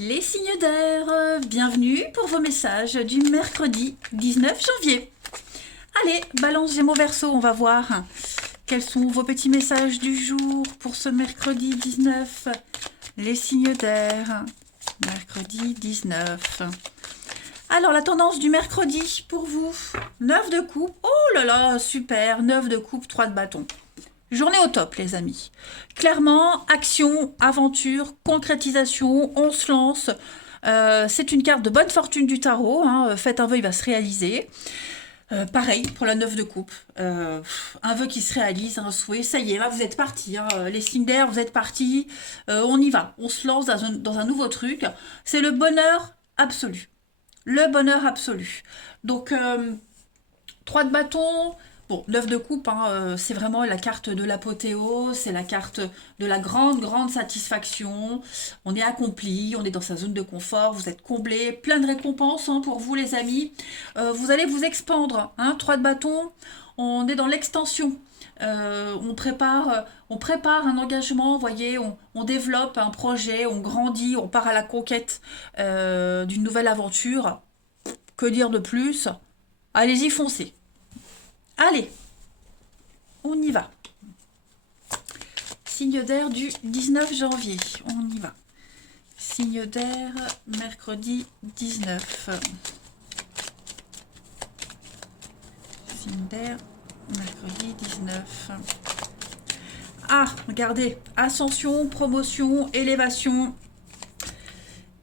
Les signes d'air, bienvenue pour vos messages du mercredi 19 janvier. Allez, Balance, Gémeaux, Verseau, on va voir quels sont vos petits messages du jour pour ce mercredi 19. Les signes d'air, mercredi 19. Alors, la tendance du mercredi pour vous, 9 de coupe. Oh là là, super, 9 de coupe, 3 de bâton. Journée au top, les amis. Clairement, action, aventure, concrétisation, on se lance. C'est une carte de bonne fortune du tarot. Faites un vœu, il va se réaliser. Pareil pour la 9 de coupe. Un vœu qui se réalise, un souhait. Ça y est, là, vous êtes partis. Les signes d'air, vous êtes partis. On y va. On se lance dans un nouveau truc. C'est le bonheur absolu. Le bonheur absolu. Donc, 3 de bâton. Bon, 9 de coupe, c'est vraiment la carte de l'apothéose, c'est la carte de la grande satisfaction. On est accompli, on est dans sa zone de confort, vous êtes comblé, plein de récompenses pour vous les amis. Vous allez vous expandre, 3 de bâton, on est dans l'extension. On prépare un engagement, vous voyez, on développe un projet, on grandit, on part à la conquête d'une nouvelle aventure. Que dire de plus? Allez-y, foncez. Allez, on y va. Signe d'air du 19 janvier, on y va. Signe d'air, mercredi 19. Signe d'air, mercredi 19. Ah, regardez, ascension, promotion, élévation.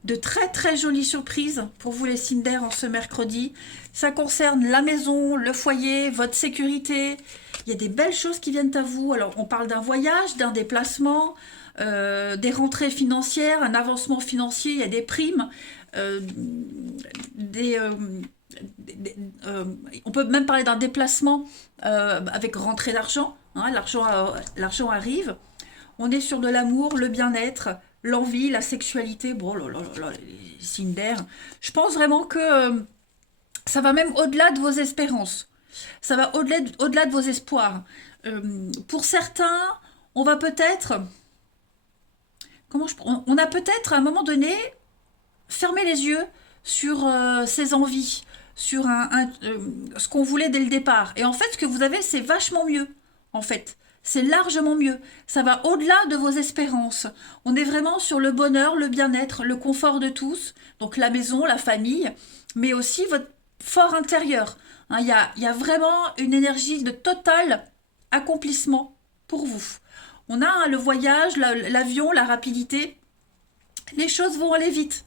De très jolies surprises pour vous les signes d'air en ce mercredi. Ça concerne la maison, le foyer, votre sécurité. Il y a des belles choses qui viennent à vous. Alors on parle d'un voyage, d'un déplacement, des rentrées financières, un avancement financier, il y a des primes, on peut même parler d'un déplacement avec rentrée d'argent. L'argent arrive. On est sur de l'amour, le bien-être, l'envie, la sexualité. Bon, les signes d'air. Je pense vraiment que ça va même au-delà de vos espérances. Ça va au-delà de vos espoirs. Pour certains, on va peut-être... On a peut-être, à un moment donné, fermé les yeux sur ses envies, sur ce qu'on voulait dès le départ. Et en fait, ce que vous avez, c'est vachement mieux, en fait. C'est largement mieux. Ça va au-delà de vos espérances. On est vraiment sur le bonheur, le bien-être, le confort de tous. Donc la maison, la famille, mais aussi votre fort intérieur. Il y a vraiment une énergie de total accomplissement pour vous. On a le voyage, l'avion, la rapidité. Les choses vont aller vite.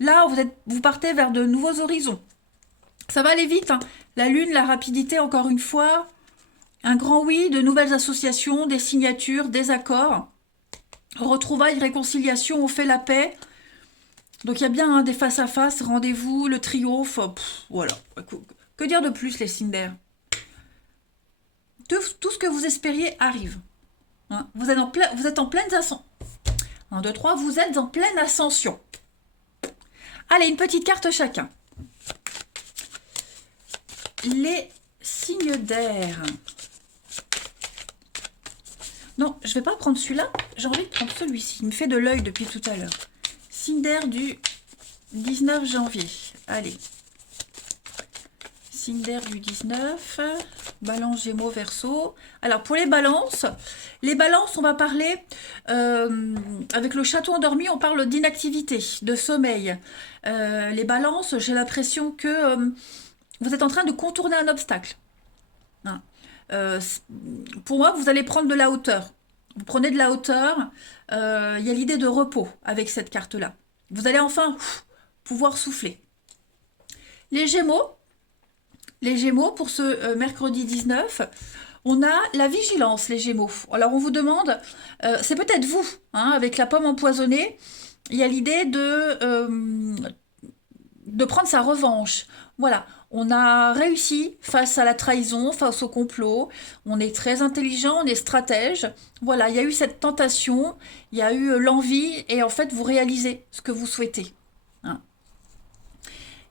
Là, vous partez vers de nouveaux horizons. Ça va aller vite. La lune, la rapidité, encore une fois... Un grand oui, de nouvelles associations, des signatures, des accords. Retrouvailles, réconciliation, on fait la paix. Donc il y a bien des face-à-face, rendez-vous, le triomphe. Voilà. Que dire de plus, les signes d'air? Tout ce que vous espériez arrive. Vous êtes en pleine ascension. 1, 2, 3, vous êtes en pleine ascension. Allez, une petite carte chacun. Les signes d'air. Non, je ne vais pas prendre celui-là. J'ai envie de prendre celui-ci. Il me fait de l'œil depuis tout à l'heure. Signe d'air du 19 janvier. Allez. Signe d'air du 19. Balance, Gémeaux, Verseau. Alors, pour les balances, on va parler, avec le château endormi, on parle d'inactivité, de sommeil. Les balances, j'ai l'impression que vous êtes en train de contourner un obstacle. Pour moi, vous allez prendre de la hauteur. Vous prenez de la hauteur. Il y a l'idée de repos avec cette carte-là. Vous allez enfin pouvoir souffler. Les Gémeaux, pour ce mercredi 19, on a la vigilance, les Gémeaux. Alors, on vous demande, c'est peut-être vous, avec la pomme empoisonnée, il y a l'idée de prendre sa revanche. Voilà, on a réussi face à la trahison, face au complot. On est très intelligent, on est stratège. Voilà, il y a eu cette tentation, il y a eu l'envie et en fait, vous réalisez ce que vous souhaitez.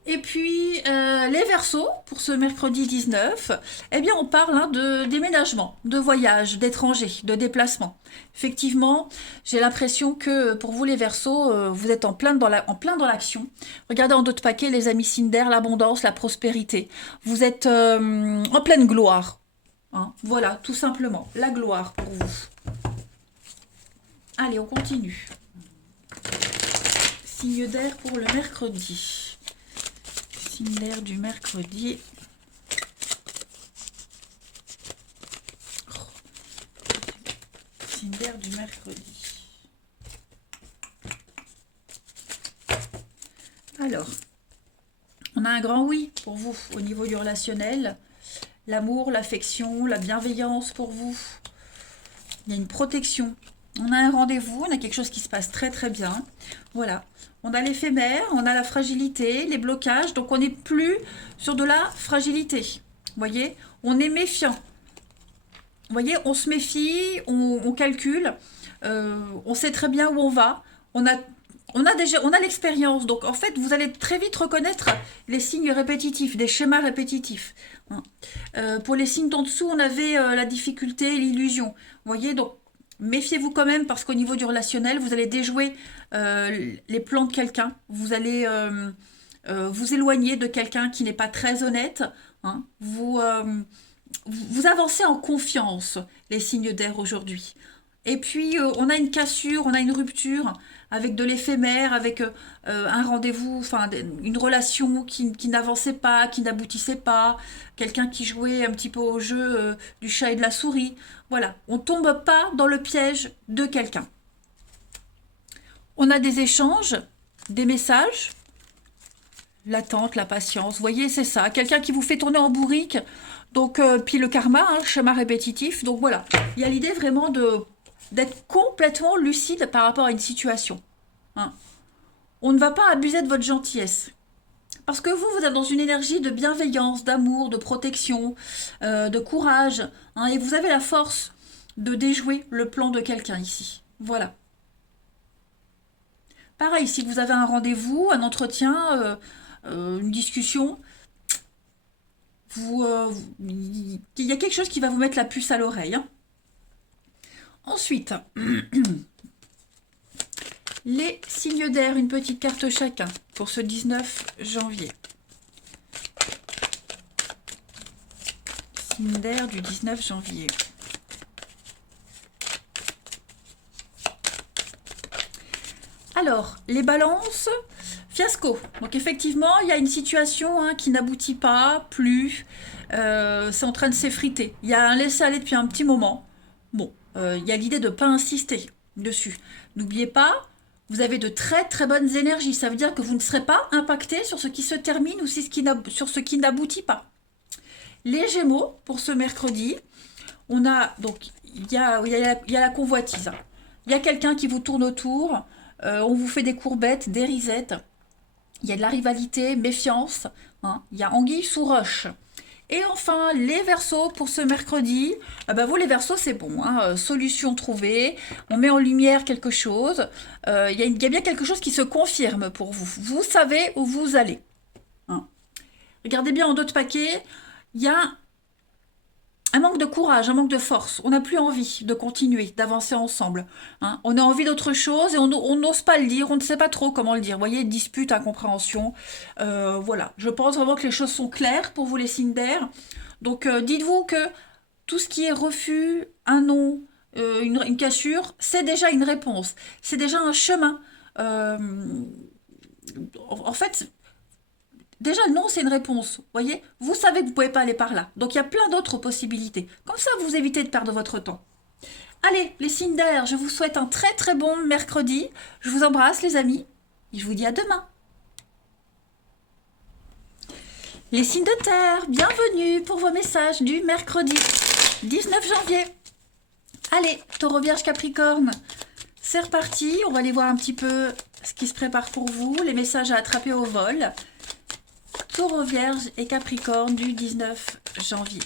Et puis, les Verseaux, pour ce mercredi 19, eh bien, on parle de déménagement, de voyage, d'étrangers, de déplacement. Effectivement, j'ai l'impression que pour vous, les Verseaux, vous êtes en plein dans l'action. Regardez en d'autres paquets, les amis Cinder, l'abondance, la prospérité. Vous êtes en pleine gloire. Hein. Voilà, tout simplement, la gloire pour vous. Allez, on continue. Signe d'air pour le mercredi. Signe d'air du mercredi. Signe d'air du mercredi. Alors, on a un grand oui pour vous au niveau du relationnel. L'amour, l'affection, la bienveillance pour vous. Il y a une protection. On a un rendez-vous, on a quelque chose qui se passe très très bien. Voilà. On a l'éphémère, on a la fragilité, les blocages. Donc on n'est plus sur de la fragilité. Vous voyez, on est méfiant. Vous voyez, on se méfie, on calcule. On sait très bien où on va. On a l'expérience. Donc en fait, vous allez très vite reconnaître les signes répétitifs, des schémas répétitifs. Pour les signes d'en dessous, on avait la difficulté, l'illusion. Vous voyez, donc méfiez-vous quand même parce qu'au niveau du relationnel, vous allez déjouer les plans de quelqu'un. Vous allez vous éloigner de quelqu'un qui n'est pas très honnête. Hein. Vous avancez en confiance, les signes d'air aujourd'hui. Et puis, on a une cassure, on a une rupture avec de l'éphémère, avec un rendez-vous, enfin une relation qui n'avançait pas, qui n'aboutissait pas, quelqu'un qui jouait un petit peu au jeu du chat et de la souris. Voilà, on ne tombe pas dans le piège de quelqu'un. On a des échanges, des messages, l'attente, la patience. Vous voyez, c'est ça, quelqu'un qui vous fait tourner en bourrique. Donc, puis le karma, hein, le schéma répétitif. Donc voilà, il y a l'idée vraiment d'être complètement lucide par rapport à une situation. Hein. On ne va pas abuser de votre gentillesse. Parce que vous êtes dans une énergie de bienveillance, d'amour, de protection, de courage. Hein, et vous avez la force de déjouer le plan de quelqu'un ici. Voilà. Pareil, si vous avez un rendez-vous, un entretien, une discussion, il y a quelque chose qui va vous mettre la puce à l'oreille. Hein. Ensuite, les signes d'air, une petite carte chacun pour ce 19 janvier. Signe d'air du 19 janvier. Alors, les balances, fiasco. Donc effectivement, il y a une situation qui n'aboutit pas, plus. C'est en train de s'effriter. Il y a un laisser-aller depuis un petit moment. Bon, il y a l'idée de ne pas insister dessus. N'oubliez pas, vous avez de très très bonnes énergies. Ça veut dire que vous ne serez pas impacté sur ce qui se termine ou sur ce qui n'aboutit pas. Les Gémeaux, pour ce mercredi, on a donc il y a la convoitise. Il y a quelqu'un qui vous tourne autour. On vous fait des courbettes, des risettes. Il y a de la rivalité, méfiance. Hein. Il y a anguille sous roche. Et enfin, les Verseaux pour ce mercredi. Vous, les Verseaux, c'est bon. Hein. Solution trouvée. On met en lumière quelque chose. Il y a bien quelque chose qui se confirme pour vous. Vous savez où vous allez. Hein. Regardez bien en d'autres paquets. Il y a un manque de courage, un manque de force. On n'a plus envie de continuer, d'avancer ensemble. Hein. On a envie d'autre chose et on n'ose pas le dire, on ne sait pas trop comment le dire. Vous voyez, dispute, incompréhension. Voilà, je pense vraiment que les choses sont claires pour vous les signes d'air. Donc dites-vous que tout ce qui est refus, un non, une cassure, c'est déjà une réponse. C'est déjà un chemin. En fait, déjà, le non, c'est une réponse. Voyez, vous savez que vous ne pouvez pas aller par là. Donc, il y a plein d'autres possibilités. Comme ça, vous évitez de perdre votre temps. Allez, les signes d'air, je vous souhaite un très très bon mercredi. Je vous embrasse, les amis. Et je vous dis à demain. Les signes de terre, bienvenue pour vos messages du mercredi 19 janvier. Allez, Taureau, Vierge, Capricorne, c'est reparti. On va aller voir un petit peu ce qui se prépare pour vous. Les messages à attraper au vol. Taureau, Vierge et Capricorne du 19 janvier.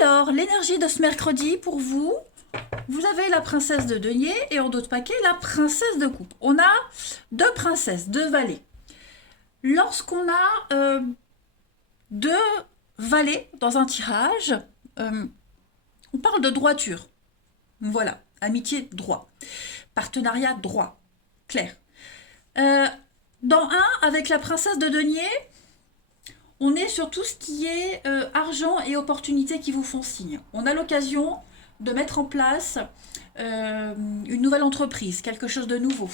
Alors, l'énergie de ce mercredi pour vous, vous avez la princesse de denier et en d'autres paquets, la princesse de coupe. On a deux princesses, deux valets. Lorsqu'on a deux valets dans un tirage, euh, on parle de droiture. Voilà, amitié, droit. Partenariat, droit. Clair. Euh, Dans un, avec la princesse de denier, on est sur tout ce qui est argent et opportunités qui vous font signe. On a l'occasion de mettre en place une nouvelle entreprise, quelque chose de nouveau.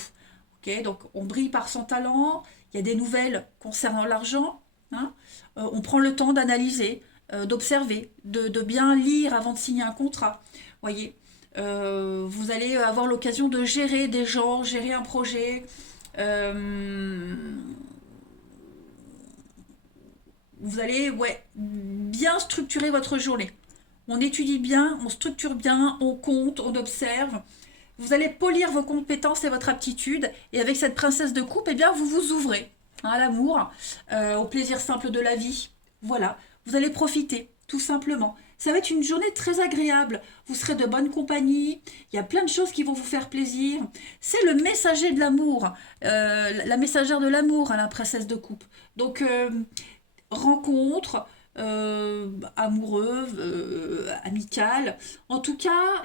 Ok, donc on brille par son talent, il y a des nouvelles concernant l'argent, hein. On prend le temps d'analyser, d'observer, de bien lire avant de signer un contrat. Voyez, vous allez avoir l'occasion de gérer des gens, gérer un projet. euh, vous allez bien structurer votre journée. On étudie bien, on structure bien, on compte, on observe. Vous allez polir vos compétences et votre aptitude. Et avec cette princesse de coupe, eh bien, vous vous ouvrez, hein, à l'amour, au plaisir simple de la vie. Voilà, vous allez profiter, tout simplement. Ça va être une journée très agréable. Vous serez de bonne compagnie. Il y a plein de choses qui vont vous faire plaisir. C'est le messager de l'amour, la messagère de l'amour, à la princesse de coupe. Donc, rencontre amoureuse, amicale. En tout cas,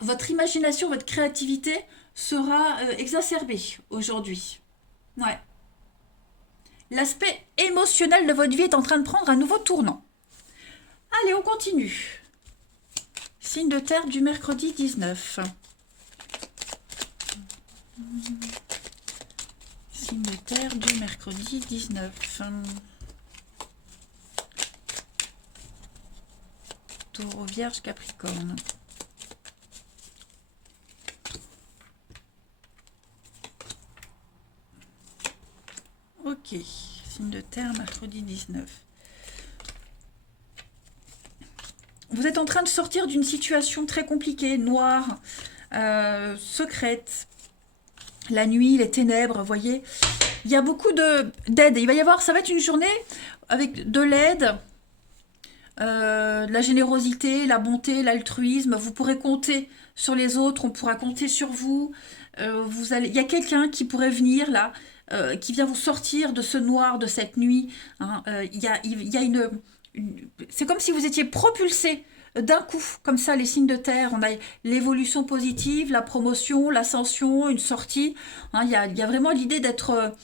votre imagination, votre créativité sera exacerbée aujourd'hui. Ouais. L'aspect émotionnel de votre vie est en train de prendre un nouveau tournant. Allez, on continue. Signe de terre du mercredi 19. Signe de terre du mercredi 19. Taureau, Vierge, Capricorne. Ok, signe de terre, mercredi 19. Vous êtes en train de sortir d'une situation très compliquée, noire, secrète. La nuit, les ténèbres, vous voyez. Il y a beaucoup d'aide. Il va y avoir, ça va être une journée avec de l'aide, de la générosité, la bonté, l'altruisme. Vous pourrez compter sur les autres, on pourra compter sur vous. Il y a quelqu'un qui pourrait venir là, qui vient vous sortir de ce noir, de cette nuit, hein. Il y a c'est comme si vous étiez propulsé d'un coup, comme ça, les signes de terre. On a l'évolution positive, la promotion, l'ascension, une sortie, hein. Il y a vraiment l'idée d'être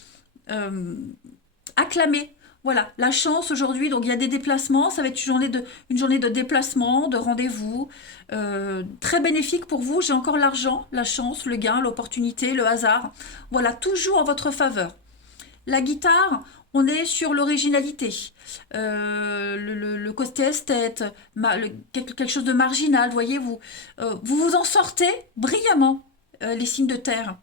acclamé. Voilà, la chance aujourd'hui, donc il y a des déplacements, ça va être une journée de déplacement, de rendez-vous, très bénéfique pour vous. J'ai encore l'argent, la chance, le gain, l'opportunité, le hasard. Voilà, toujours en votre faveur. La guitare, on est sur l'originalité, le côté esthète, quelque chose de marginal, voyez-vous. Vous vous en sortez brillamment, les signes de terre,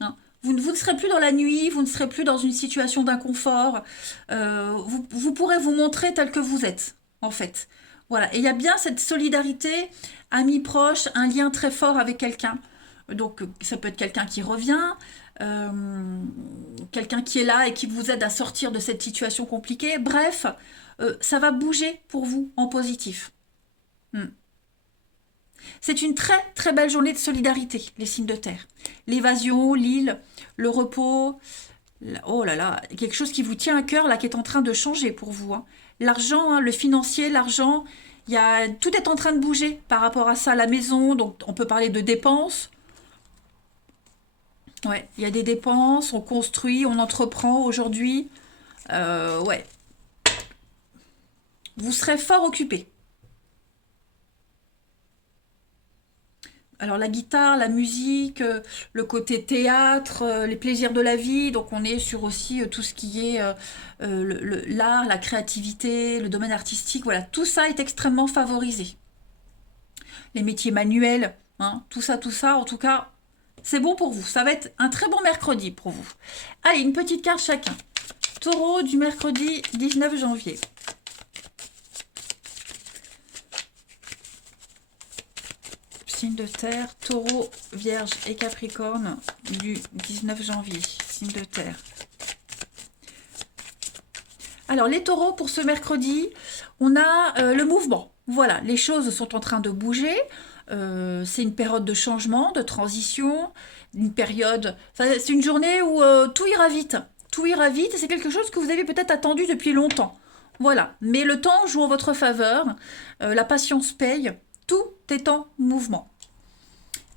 hein. Vous ne serez plus dans la nuit, vous ne serez plus dans une situation d'inconfort. Vous pourrez vous montrer tel que vous êtes, en fait. Voilà. Et il y a bien cette solidarité, amis proches, un lien très fort avec quelqu'un. Donc, ça peut être quelqu'un qui revient, euh, quelqu'un qui est là et qui vous aide à sortir de cette situation compliquée. Bref, ça va bouger pour vous en positif. Hmm. C'est une très très belle journée de solidarité, les signes de terre. L'évasion, l'île, le repos. Oh là là, quelque chose qui vous tient à cœur là, qui est en train de changer pour vous, hein. L'argent, hein, le financier, l'argent, tout est en train de bouger par rapport à ça. La maison, donc on peut parler de dépenses. Ouais, il y a des dépenses, on construit, on entreprend aujourd'hui. Ouais, vous serez fort occupé. Alors la guitare, la musique, le côté théâtre, les plaisirs de la vie, donc on est sur aussi tout ce qui est l'art, la créativité, le domaine artistique, voilà, tout ça est extrêmement favorisé. Les métiers manuels, hein, tout ça, en tout cas, c'est bon pour vous. Ça va être un très bon mercredi pour vous. Allez, une petite carte chacun. Taureau du mercredi 19 janvier. Signe de terre, taureau, vierge et capricorne du 19 janvier. Signe de terre. Alors les taureaux pour ce mercredi, on a le mouvement. Voilà, les choses sont en train de bouger. C'est une période de changement, de transition. une période. C'est une journée où tout ira vite. Tout ira vite, et c'est quelque chose que vous avez peut-être attendu depuis longtemps. Voilà, mais le temps joue en votre faveur, la patience paye, tout est en mouvement.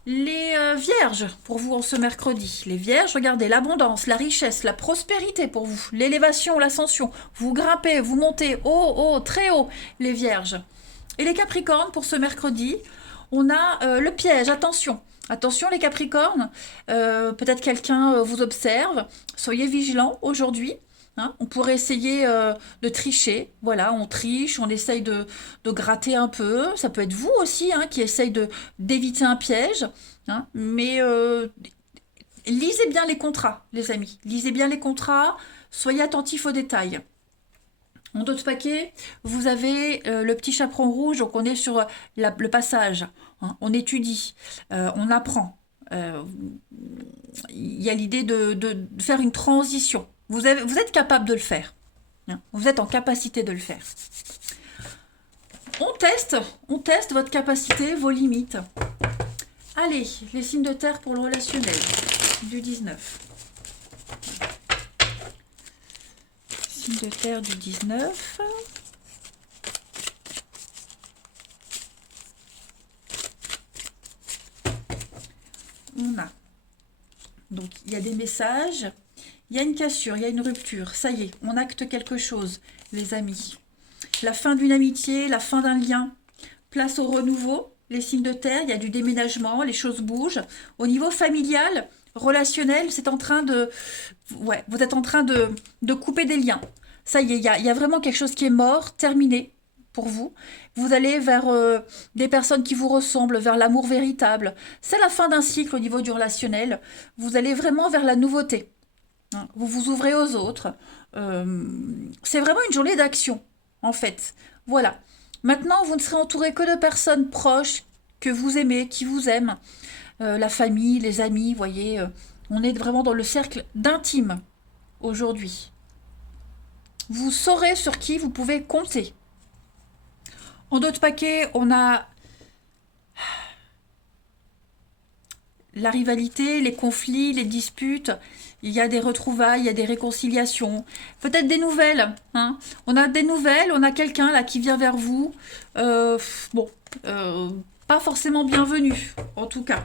Les vierges, pour vous en ce mercredi. Les vierges, regardez, l'abondance, la richesse, la prospérité pour vous, l'élévation, l'ascension. Vous grimpez, vous montez haut, haut, très haut, les vierges. Et les capricornes, pour ce mercredi, on a le piège, attention. Attention les capricornes, peut-être quelqu'un vous observe, soyez vigilants aujourd'hui. Hein, on pourrait essayer de tricher, voilà, on triche, on essaye de gratter un peu, ça peut être vous aussi hein, qui essaye d'éviter un piège, hein, mais lisez bien les contrats, les amis, lisez bien les contrats, soyez attentifs aux détails. En d'autres paquets, vous avez le petit chaperon rouge, donc on est sur le passage, hein, on étudie, on apprend. Il y a l'idée de faire une transition. Vous êtes capable de le faire. Hein, vous êtes en capacité de le faire. On teste votre capacité, vos limites. Allez, les signes de terre pour le relationnel du 19. Signe de terre du 19. On a. Donc, il y a des messages. Il y a une cassure, il y a une rupture. Ça y est, on acte quelque chose, les amis. La fin d'une amitié, la fin d'un lien. Place au renouveau. Les signes de terre, il y a du déménagement, les choses bougent. Au niveau familial, relationnel, c'est en train de... Ouais, vous êtes en train de couper des liens. Ça y est, il y a vraiment quelque chose qui est mort, terminé pour vous. Vous allez vers des personnes qui vous ressemblent, vers l'amour véritable. C'est la fin d'un cycle au niveau du relationnel. Vous allez vraiment vers la nouveauté. Vous vous ouvrez aux autres. C'est vraiment une journée d'action, en fait. Voilà. Maintenant, vous ne serez entouré que de personnes proches, que vous aimez, qui vous aiment. La famille, les amis, vous voyez. On est vraiment dans le cercle d'intime aujourd'hui. Vous saurez sur qui vous pouvez compter. En d'autres paquets, on a la rivalité, les conflits, les disputes. Il y a des retrouvailles, il y a des réconciliations, peut-être des nouvelles. Hein. On a des nouvelles, on a quelqu'un là qui vient vers vous. Pas forcément bienvenu, en tout cas.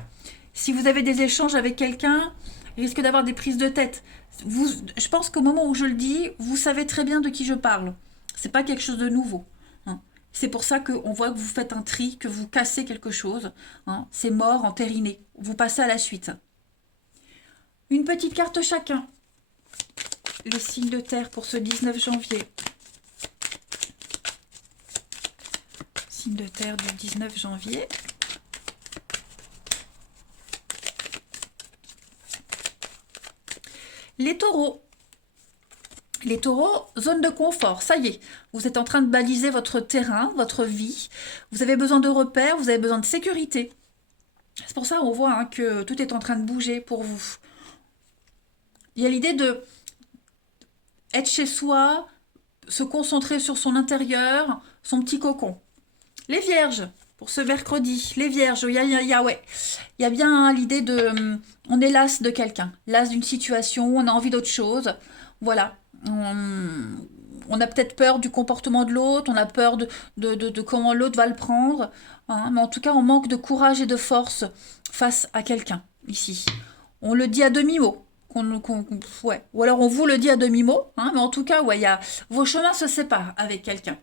Si vous avez des échanges avec quelqu'un, il risque d'avoir des prises de tête. Je pense qu'au moment où je le dis, vous savez très bien de qui je parle. C'est pas quelque chose de nouveau. Hein. C'est pour ça qu'on voit que vous faites un tri, que vous cassez quelque chose. Hein. C'est mort, entériné. Vous passez à la suite. Une petite carte chacun. Les signes de terre pour ce 19 janvier. Signe de terre du 19 janvier. Les taureaux. Les taureaux, zone de confort, ça y est. Vous êtes en train de baliser votre terrain, votre vie. Vous avez besoin de repères, vous avez besoin de sécurité. C'est pour ça qu'on voit hein, que tout est en train de bouger pour vous. Il y a l'idée de être chez soi, se concentrer sur son intérieur, son petit cocon. Les vierges, pour ce mercredi, les vierges, il y a bien l'idée de... On est las de quelqu'un, las d'une situation, on a envie d'autre chose. Voilà. On a peut-être peur du comportement de l'autre, on a peur de comment l'autre va le prendre. Hein, mais en tout cas, on manque de courage et de force face à quelqu'un, ici. On le dit à demi-mot. Ouais. Ou alors on vous le dit à demi-mot, hein, mais en tout cas, ouais, vos chemins se séparent avec quelqu'un.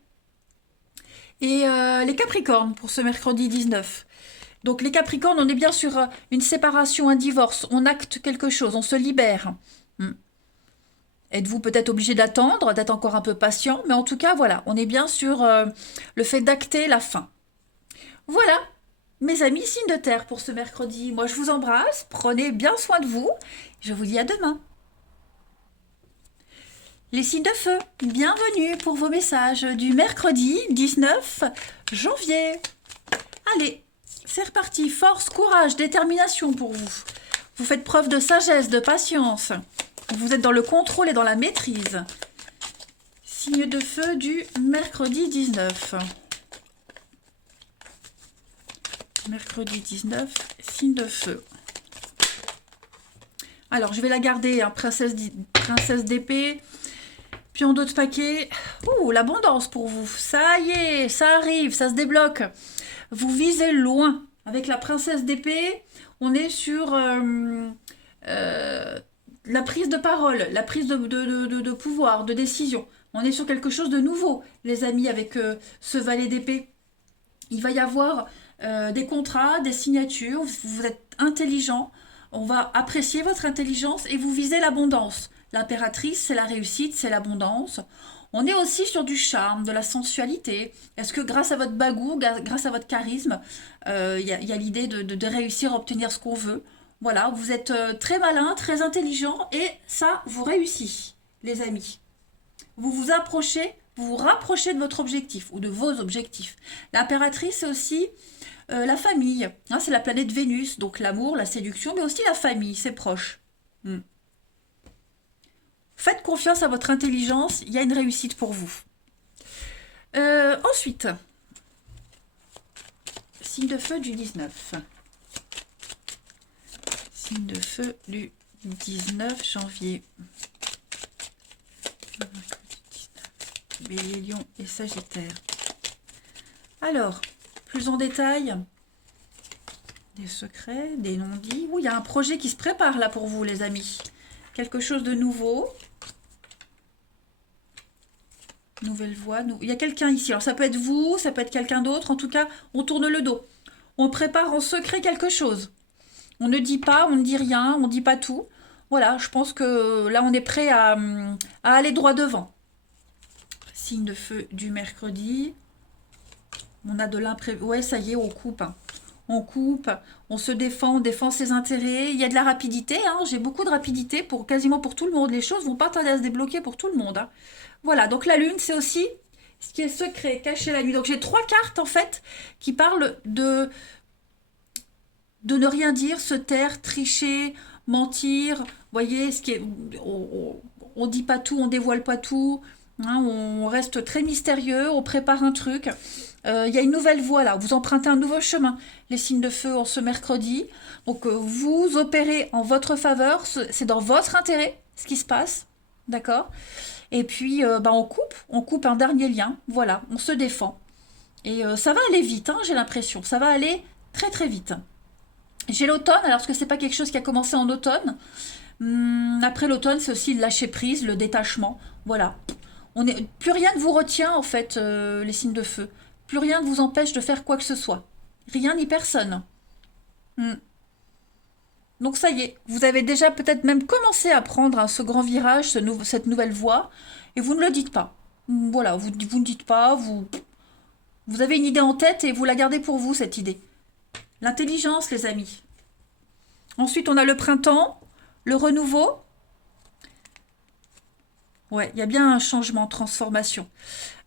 Et les Capricornes pour ce mercredi 19. Donc les Capricornes, on est bien sur une séparation, un divorce, on acte quelque chose, on se libère. Êtes-vous peut-être obligé d'attendre, d'être encore un peu patient, mais en tout cas, voilà, on est bien sur le fait d'acter la fin. Voilà, mes amis, signes de terre pour ce mercredi. Moi, je vous embrasse, prenez bien soin de vous. Je vous dis à demain. Les signes de feu, bienvenue pour vos messages du mercredi 19 janvier. Allez, c'est reparti. Force, courage, détermination pour vous. Vous faites preuve de sagesse, de patience. Vous êtes dans le contrôle et dans la maîtrise. Signe de feu du mercredi 19. Mercredi 19, signe de feu. Alors, je vais la garder, hein, princesse d'épée. Pion d'autres paquets. Ouh, l'abondance pour vous. Ça y est, ça arrive, ça se débloque. Vous visez loin. Avec la princesse d'épée, on est sur la prise de parole, la prise de pouvoir, de décision. On est sur quelque chose de nouveau, les amis, avec ce valet d'épée. Il va y avoir des contrats, des signatures. Vous êtes intelligent. On va apprécier votre intelligence et vous visez l'abondance. L'impératrice, c'est la réussite, c'est l'abondance. On est aussi sur du charme, de la sensualité. Est-ce que grâce à votre bagou, grâce à votre charisme, il y a l'idée de réussir à obtenir ce qu'on veut. Voilà, vous êtes très malin, très intelligent et ça vous réussit, les amis. Vous vous approchez, vous vous rapprochez de votre objectif ou de vos objectifs. L'impératrice, c'est aussi la famille. Hein, c'est la planète Vénus, donc l'amour, la séduction, mais aussi la famille, c'est proche. Hmm. Faites confiance à votre intelligence, il y a une réussite pour vous. Ensuite, signe de feu du 19. Signe de feu du 19 janvier. Bélier, Lion et Sagittaire. Alors, plus en détail, des secrets, des non-dits. Oui, il y a un projet qui se prépare là pour vous, les amis. Quelque chose de nouveau. Nouvelle voie. Il y a quelqu'un ici. Alors, ça peut être vous, ça peut être quelqu'un d'autre. En tout cas, on tourne le dos. On prépare en secret quelque chose. On ne dit pas, on ne dit rien, on ne dit pas tout. Voilà, je pense que là, on est prêt à aller droit devant. Signe de feu du mercredi. On a de l'imprévu. Ouais, ça y est, on coupe. On coupe, on se défend, on défend ses intérêts. Il y a de la rapidité, hein. J'ai beaucoup de rapidité pour quasiment pour tout le monde. Les choses vont pas tarder à se débloquer pour tout le monde. Hein. Voilà, donc la lune, c'est aussi ce qui est secret, caché la nuit. Donc j'ai 3 cartes, en fait, qui parlent de ne rien dire, se taire, tricher, mentir. Vous voyez, ce qui est, on dit pas tout, on dévoile pas tout. Hein, on reste très mystérieux, on prépare un truc. Il y a une nouvelle voie là, vous empruntez un nouveau chemin, les signes de feu en ce mercredi. Donc vous opérez en votre faveur, c'est dans votre intérêt ce qui se passe, d'accord. Et puis on coupe un dernier lien, voilà, on se défend. Et ça va aller vite, hein, j'ai l'impression, ça va aller très très vite. J'ai l'automne, alors parce que c'est pas quelque chose qui a commencé en automne. Après l'automne, c'est aussi le lâcher prise, le détachement, voilà. Plus rien ne vous retient en fait, les signes de feu. Plus rien ne vous empêche de faire quoi que ce soit. Rien ni personne. Donc ça y est, vous avez déjà peut-être même commencé à prendre ce grand virage, cette nouvelle voie, et vous ne le dites pas. Voilà, vous ne dites pas, vous avez une idée en tête et vous la gardez pour vous, cette idée. L'intelligence, les amis. Ensuite, on a le printemps, le renouveau. Ouais, il y a bien un changement, transformation.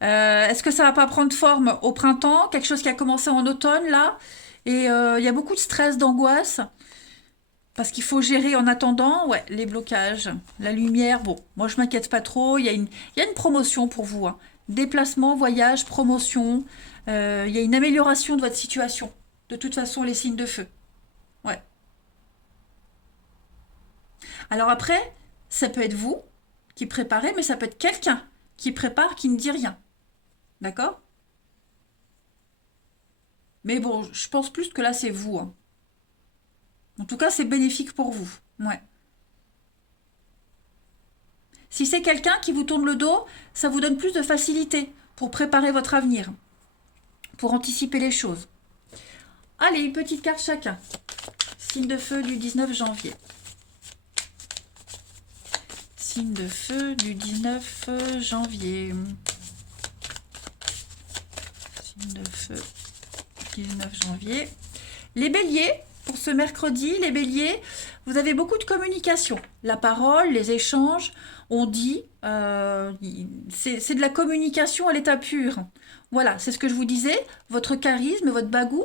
Est-ce que ça va pas prendre forme au printemps? Quelque chose qui a commencé en automne, là. Et il y a beaucoup de stress, d'angoisse. Parce qu'il faut gérer en attendant, ouais, les blocages, la lumière. Bon, moi, je m'inquiète pas trop. Il y a une promotion pour vous. Hein. Déplacement, voyage, promotion. Il y a une amélioration de votre situation. De toute façon, les signes de feu. Ouais. Alors après, ça peut être vous qui préparez, mais ça peut être quelqu'un qui prépare, qui ne dit rien. D'accord? Mais bon, je pense plus que là, c'est vous. Hein. En tout cas, c'est bénéfique pour vous. Ouais. Si c'est quelqu'un qui vous tourne le dos, ça vous donne plus de facilité pour préparer votre avenir, pour anticiper les choses. Allez, une petite carte chacun. Signe de feu du 19 janvier. Signe de feu du 19 janvier. Signe de feu du 19 janvier. Les béliers, pour ce mercredi, les béliers, vous avez beaucoup de communication. La parole, les échanges, on dit, c'est de la communication à l'état pur. Voilà, c'est ce que je vous disais, votre charisme, votre bagou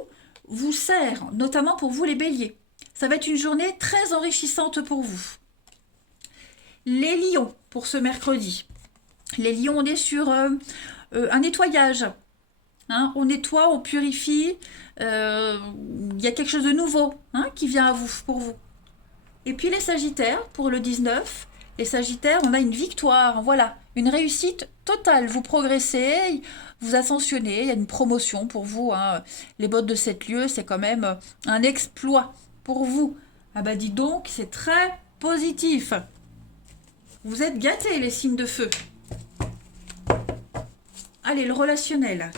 vous sert, notamment pour vous les béliers. Ça va être une journée très enrichissante pour vous. Les lions, pour ce mercredi. Les lions, on est sur un nettoyage. Hein, on nettoie, on purifie. Il y a quelque chose de nouveau qui vient à vous, pour vous. Et puis les Sagittaires, pour le 19, les Sagittaires, on a une victoire, voilà, une réussite totale. Vous progressez, vous ascensionnez, il y a une promotion pour vous, hein. Les bottes de 7 lieues, c'est quand même un exploit pour vous. Ah bah dis donc, c'est très positif. Vous êtes gâtés, les signes de feu. Allez, le relationnel.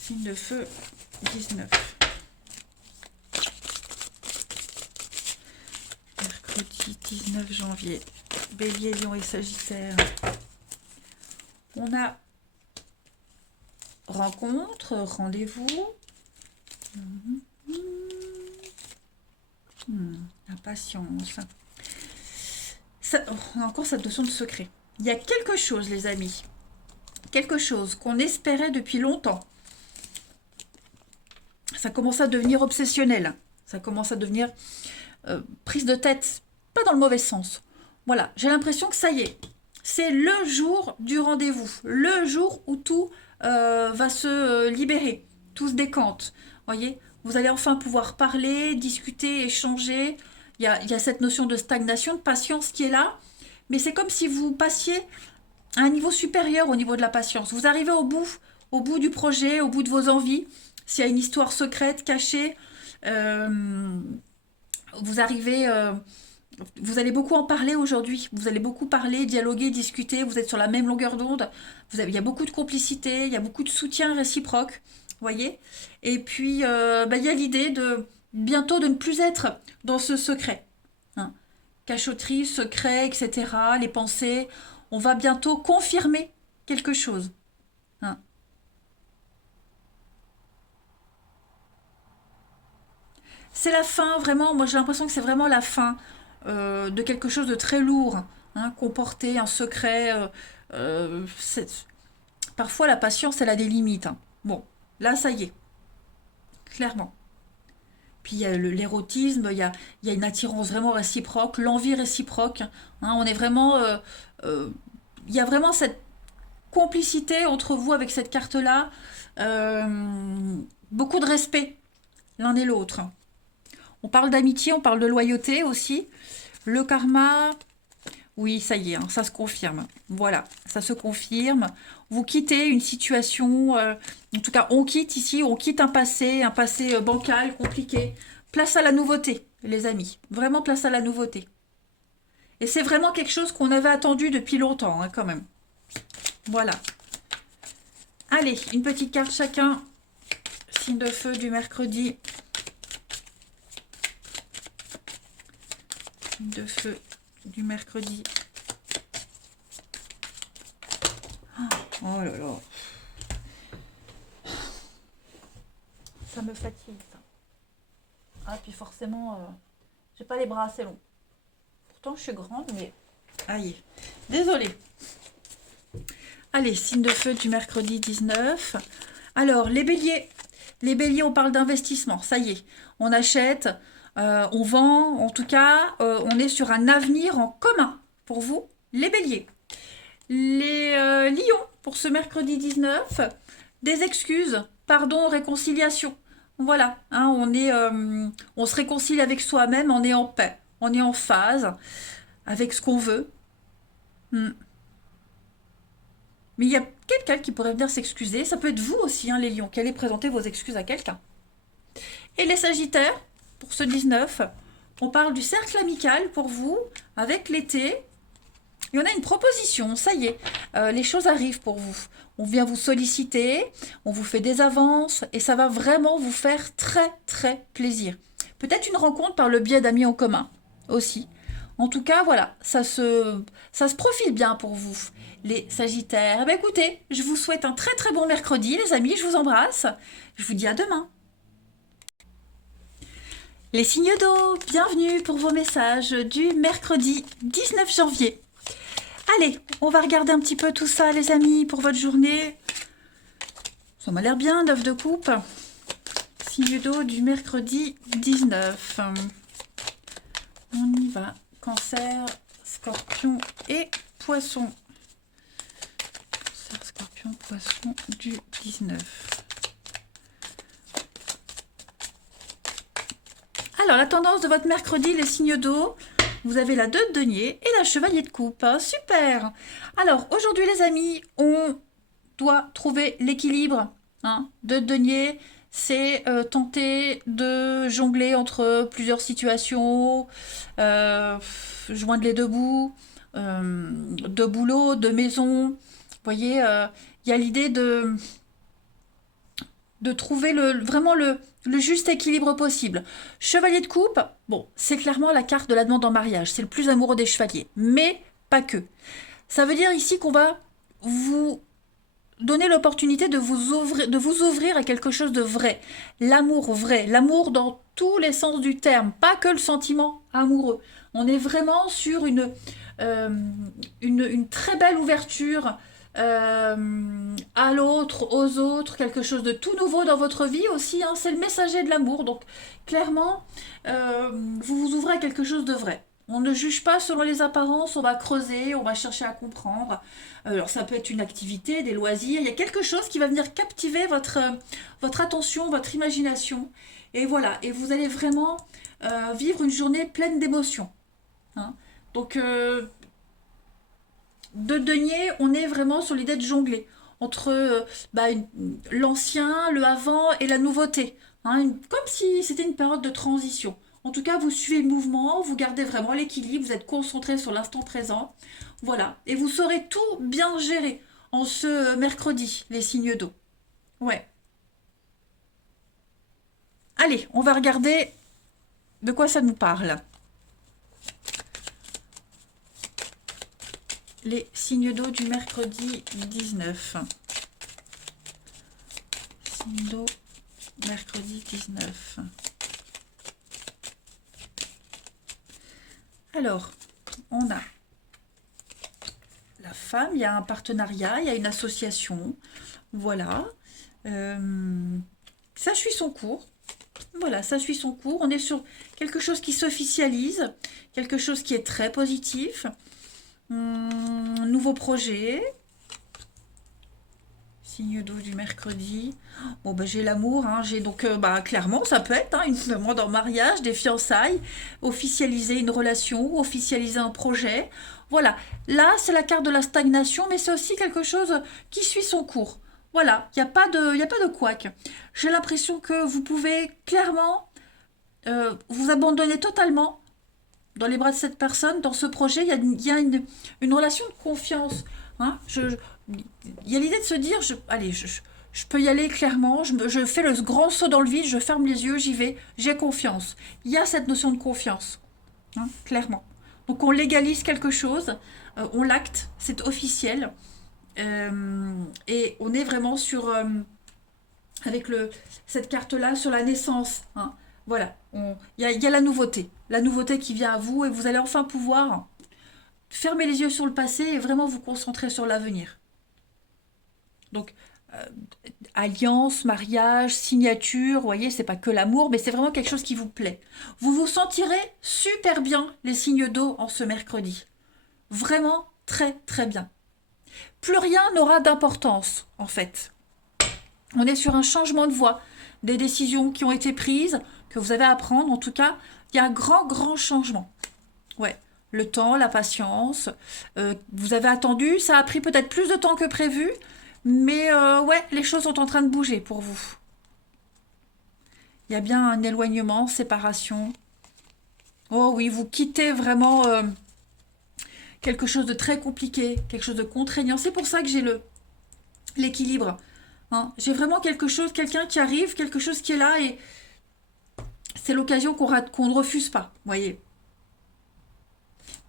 Signe de feu, 19. Mercredi 19 janvier. Bélier, Lion et Sagittaire. On a rencontre, rendez-vous. Impatience. Ça, on a encore cette notion de secret. Il y a quelque chose, les amis. Quelque chose qu'on espérait depuis longtemps. Ça commence à devenir obsessionnel. Ça commence à devenir prise de tête. Pas dans le mauvais sens. Voilà, j'ai l'impression que ça y est. C'est le jour du rendez-vous. Le jour où tout va se libérer. Tout se décante. Voyez, vous allez enfin pouvoir parler, discuter, échanger. Il y a cette notion de stagnation, de patience qui est là. Mais c'est comme si vous passiez à un niveau supérieur au niveau de la patience. Vous arrivez au bout du projet, au bout de vos envies. S'il y a une histoire secrète, cachée, vous arrivez... vous allez beaucoup en parler aujourd'hui. Vous allez beaucoup parler, dialoguer, discuter. Vous êtes sur la même longueur d'onde. Il y a beaucoup de complicité, il y a beaucoup de soutien réciproque. Voyez. Et puis, il y a l'idée de bientôt de ne plus être dans ce secret. Hein. Cachotterie, secret, etc. Les pensées. On va bientôt confirmer quelque chose. Hein. C'est la fin, vraiment. Moi, j'ai l'impression que c'est vraiment la fin de quelque chose de très lourd. Hein, comporter un secret. Parfois, la patience, elle a des limites. Hein. Bon, là, ça y est. Clairement. Puis il y a l'érotisme, il y a une attirance vraiment réciproque, l'envie réciproque. Hein, on est vraiment... il y a vraiment cette complicité entre vous avec cette carte-là. Beaucoup de respect l'un et l'autre. On parle d'amitié, on parle de loyauté aussi. Le karma, oui, ça y est, hein, ça se confirme. Voilà, ça se confirme. Vous quittez une situation, en tout cas, on quitte ici, on quitte un passé bancal, compliqué. Place à la nouveauté, les amis. Vraiment place à la nouveauté. Et c'est vraiment quelque chose qu'on avait attendu depuis longtemps, hein, quand même. Voilà. Allez, une petite carte chacun. Signe de feu du mercredi. Signe de feu du mercredi. Oh là là. Ça me fatigue, ça. Ah, puis forcément, j'ai pas les bras assez longs. Pourtant, je suis grande, mais... Aïe. Désolée. Allez, signe de feu du mercredi 19. Alors, les béliers. Les béliers, on parle d'investissement. Ça y est. On achète, on vend. En tout cas, on est sur un avenir en commun pour vous, les béliers. Les lions, pour ce mercredi 19. Des excuses, pardon, réconciliation. Voilà, hein, on se réconcilie avec soi-même, on est en paix, on est en phase avec ce qu'on veut. Hmm. Mais il y a quelqu'un qui pourrait venir s'excuser. Ça peut être vous aussi, hein, les lions, qui allez présenter vos excuses à quelqu'un. Et les sagittaires, pour ce 19, on parle du cercle amical pour vous, avec l'été. Et on a une proposition, ça y est, les choses arrivent pour vous. On vient vous solliciter, on vous fait des avances, et ça va vraiment vous faire très très plaisir. Peut-être une rencontre par le biais d'amis en commun aussi. En tout cas, voilà, ça se profile bien pour vous, les Sagittaires. Eh bien, écoutez, je vous souhaite un très très bon mercredi, les amis. Je vous embrasse. Je vous dis à demain. Les signes d'eau, bienvenue pour vos messages du mercredi 19 janvier. Allez, on va regarder un petit peu tout ça, les amis, pour votre journée. Ça m'a l'air bien, 9 de coupe. Signe d'eau du mercredi 19. On y va. Cancer, Scorpion et Poisson. Cancer, Scorpion, Poisson du 19. Alors, la tendance de votre mercredi, les signes d'eau, vous avez la 2 de denier et la chevalier de coupe. Super. Alors, aujourd'hui, les amis, on doit trouver l'équilibre. 2 de denier, c'est tenter de jongler entre plusieurs situations, joindre les deux bouts, de boulot, de maison. Vous voyez, il y a l'idée de trouver vraiment le juste équilibre possible. Chevalier de coupe, bon, c'est clairement la carte de la demande en mariage. C'est le plus amoureux des chevaliers, mais pas que. Ça veut dire ici qu'on va vous donner l'opportunité de vous ouvrir à quelque chose de vrai. L'amour dans tous les sens du terme, pas que le sentiment amoureux. On est vraiment sur une très belle ouverture à l'autre, aux autres, quelque chose de tout nouveau dans votre vie aussi, c'est le messager de l'amour, donc clairement, vous vous ouvrez à quelque chose de vrai. On ne juge pas selon les apparences, on va creuser, on va chercher à comprendre. Alors ça peut être une activité, des loisirs, il y a quelque chose qui va venir captiver votre attention, votre imagination, et voilà, et vous allez vraiment vivre une journée pleine d'émotions. Donc, de denier, on est vraiment sur l'idée de jongler entre l'ancien, le avant et la nouveauté. Comme si c'était une période de transition. En tout cas, vous suivez le mouvement, vous gardez vraiment l'équilibre, vous êtes concentré sur l'instant présent. Voilà. Et vous saurez tout bien gérer en ce mercredi, les signes d'eau. Ouais. Allez, on va regarder de quoi ça nous parle. Les signes d'eau du mercredi 19. Signes d'eau, mercredi 19. Alors, on a la femme, il y a un partenariat, il y a une association. Voilà. Ça suit son cours. Voilà, ça suit son cours. On est sur quelque chose qui s'officialise, quelque chose qui est très positif. Nouveau projet. Signe d'eau du mercredi. Bon, j'ai l'amour. J'ai donc, clairement, ça peut être une demande en mariage, des fiançailles, officialiser une relation, officialiser un projet. Voilà. Là, c'est la carte de la stagnation, mais c'est aussi quelque chose qui suit son cours. Voilà. Il n'y a pas de couac. J'ai l'impression que vous pouvez clairement vous abandonner totalement dans les bras de cette personne, dans ce projet. Il y a une relation de confiance. Il y a l'idée de se dire, je peux y aller clairement, je fais le grand saut dans le vide, je ferme les yeux, j'y vais, j'ai confiance. Il y a cette notion de confiance, clairement. Donc on légalise quelque chose, on l'acte, c'est officiel, et on est vraiment sur, avec cette carte-là, sur la naissance. Voilà, il y a la nouveauté qui vient à vous, et vous allez enfin pouvoir fermer les yeux sur le passé et vraiment vous concentrer sur l'avenir. Donc, alliance, mariage, signature, vous voyez, c'est pas que l'amour, mais c'est vraiment quelque chose qui vous plaît. Vous vous sentirez super bien, les signes d'eau, en ce mercredi. Vraiment très très bien. Plus rien n'aura d'importance, en fait. On est sur un changement de voie, des décisions qui ont été prises, que vous avez à prendre. En tout cas, il y a un grand changement. Ouais. Le temps, la patience, vous avez attendu, ça a pris peut-être plus de temps que prévu, mais ouais, les choses sont en train de bouger pour vous. Il y a bien un éloignement, séparation. Oh oui, vous quittez vraiment quelque chose de très compliqué, quelque chose de contraignant. C'est pour ça que j'ai l'équilibre. J'ai vraiment quelqu'un qui arrive, quelque chose qui est là, et c'est l'occasion qu'on ne refuse pas, vous voyez.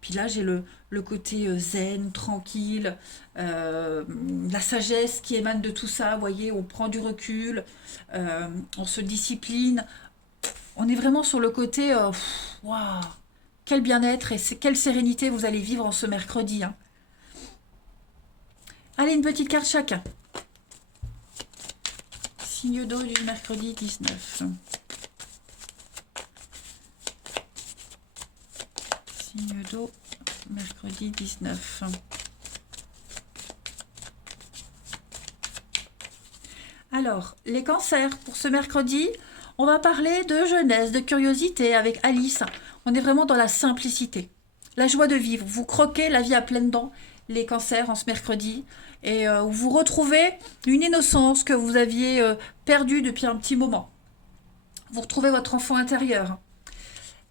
Puis là, j'ai le côté zen, tranquille, la sagesse qui émane de tout ça. Vous voyez, on prend du recul, on se discipline. On est vraiment sur le côté, waouh, quel bien-être et quelle sérénité vous allez vivre en ce mercredi. Allez, une petite carte chacun. Signe d'eau du mercredi 19. Signe d'eau, mercredi 19. Alors, les cancers, pour ce mercredi, On va parler de jeunesse, de curiosité avec Alice. On est vraiment dans la simplicité. La joie de vivre. Vous croquez la vie à pleines dents, les cancers en ce mercredi. Et vous retrouvez une innocence que vous aviez perdue depuis un petit moment. Vous retrouvez votre enfant intérieur.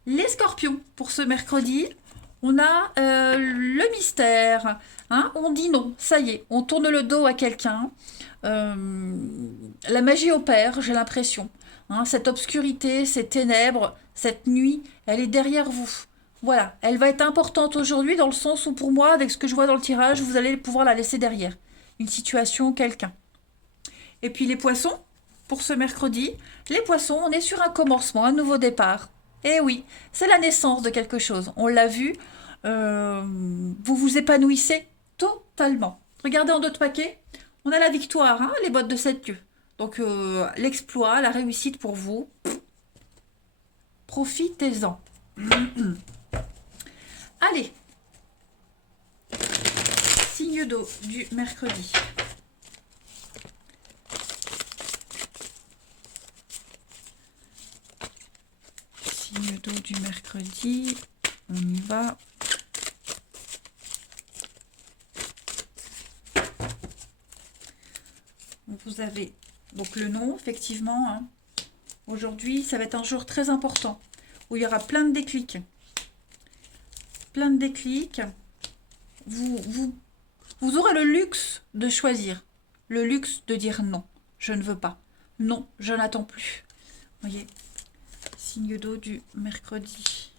Les scorpions, pour ce mercredi, on a le mystère. Hein, on dit non, ça y est, on tourne le dos à quelqu'un. La magie opère, j'ai l'impression. Hein, cette obscurité, ces ténèbres, cette nuit, elle est derrière vous. Voilà, elle va être importante aujourd'hui dans le sens où pour moi, avec ce que je vois dans le tirage, vous allez pouvoir la laisser derrière. Une situation, quelqu'un. Et puis les poissons, pour ce mercredi, les poissons, on est sur un commencement, un nouveau départ. Eh oui, c'est la naissance de quelque chose. On l'a vu, vous vous épanouissez totalement. Regardez en d'autres paquets, on a la victoire, hein, les bottes de 7 lieux. Donc l'exploit, la réussite pour vous. Profitez-en. Allez. Signe d'eau du mercredi. Signe d'eau du mercredi. On y va. Vous avez donc le nom, effectivement. Hein. Aujourd'hui, ça va être un jour très important où il y aura plein de déclics. Plein de déclics. Vous aurez le luxe de choisir. Le luxe de dire non. Je ne veux pas. Non, je n'attends plus. Voyez, signe d'eau du mercredi.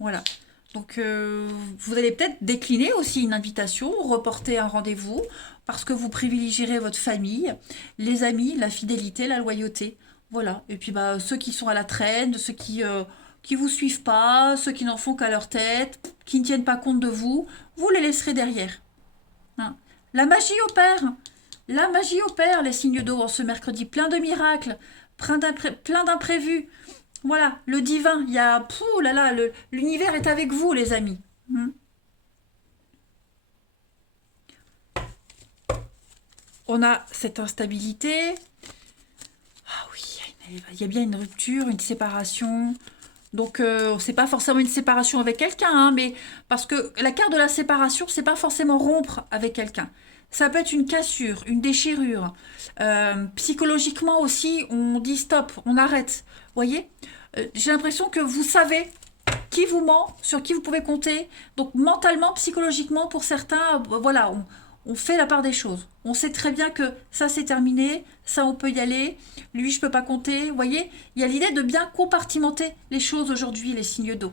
Voilà. Donc, vous allez peut-être décliner aussi une invitation, reporter un rendez-vous, parce que vous privilégierez votre famille, les amis, la fidélité, la loyauté. Voilà. Et puis, bah, ceux qui sont à la traîne, ceux qui vous suivent pas, ceux qui n'en font qu'à leur tête, qui ne tiennent pas compte de vous, vous les laisserez derrière. Hein. La magie opère. La magie opère, les signes d'eau en ce mercredi. Plein de miracles, plein d'imprévus. Voilà, le divin, il y a... Pouh là là, l'univers est avec vous, les amis. On a cette instabilité. Ah oui, il y a bien une rupture, une séparation. Donc, c'est pas forcément une séparation avec quelqu'un, hein, mais parce que la carte de la séparation, c'est pas forcément rompre avec quelqu'un. Ça peut être une cassure, une déchirure. Psychologiquement aussi, on dit stop, on arrête. Voyez, j'ai l'impression que vous savez qui vous ment, sur qui vous pouvez compter. Donc mentalement, psychologiquement, pour certains, voilà, on fait la part des choses. On sait très bien que ça c'est terminé, ça on peut y aller, lui je peux pas compter. Vous voyez, il y a l'idée de bien compartimenter les choses aujourd'hui, les signes d'eau.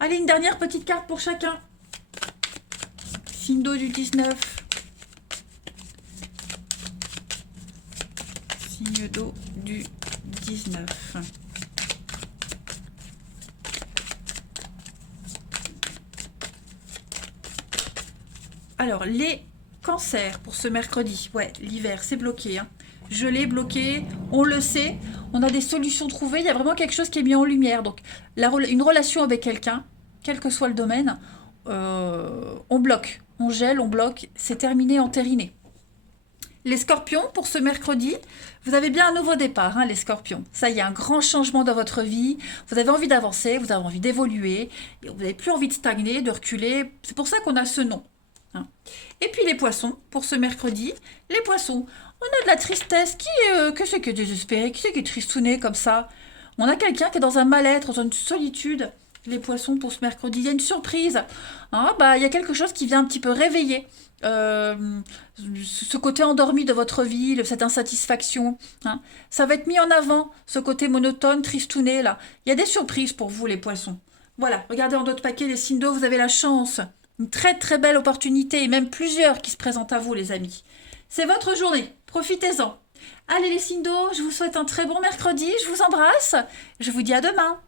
Allez, une dernière petite carte pour chacun. Signe d'eau du 19. Signe d'eau du 19. Alors, les cancers pour ce mercredi. Ouais, l'hiver, c'est bloqué. Hein. Je l'ai bloqué, on le sait. On a des solutions trouvées. Il y a vraiment quelque chose qui est mis en lumière. Donc, une relation avec quelqu'un, quel que soit le domaine, on bloque. On gèle, on bloque. C'est terminé, entériné. Les scorpions, pour ce mercredi, vous avez bien un nouveau départ, hein, les scorpions. Ça y est, un grand changement dans votre vie. Vous avez envie d'avancer, vous avez envie d'évoluer. Vous n'avez plus envie de stagner, de reculer. C'est pour ça qu'on a ce nom. Hein. Et puis les poissons, pour ce mercredi. Les poissons, on a de la tristesse. Que c'est que désespéré? Qui c'est qui est tristouné comme ça? On a quelqu'un qui est dans un mal-être, dans une solitude. Les poissons, pour ce mercredi, il y a une surprise. Hein, bah, il y a quelque chose qui vient un petit peu réveiller ce côté endormi de votre vie, cette insatisfaction. Hein. Ça va être mis en avant, ce côté monotone, tristouné, là. Il y a des surprises pour vous, les poissons. Voilà, regardez en d'autres paquets, les signes d'eau, vous avez la chance. Une très très belle opportunité, et même plusieurs qui se présentent à vous, les amis. C'est votre journée, profitez-en. Allez les signes d'eau, je vous souhaite un très bon mercredi, je vous embrasse, je vous dis à demain.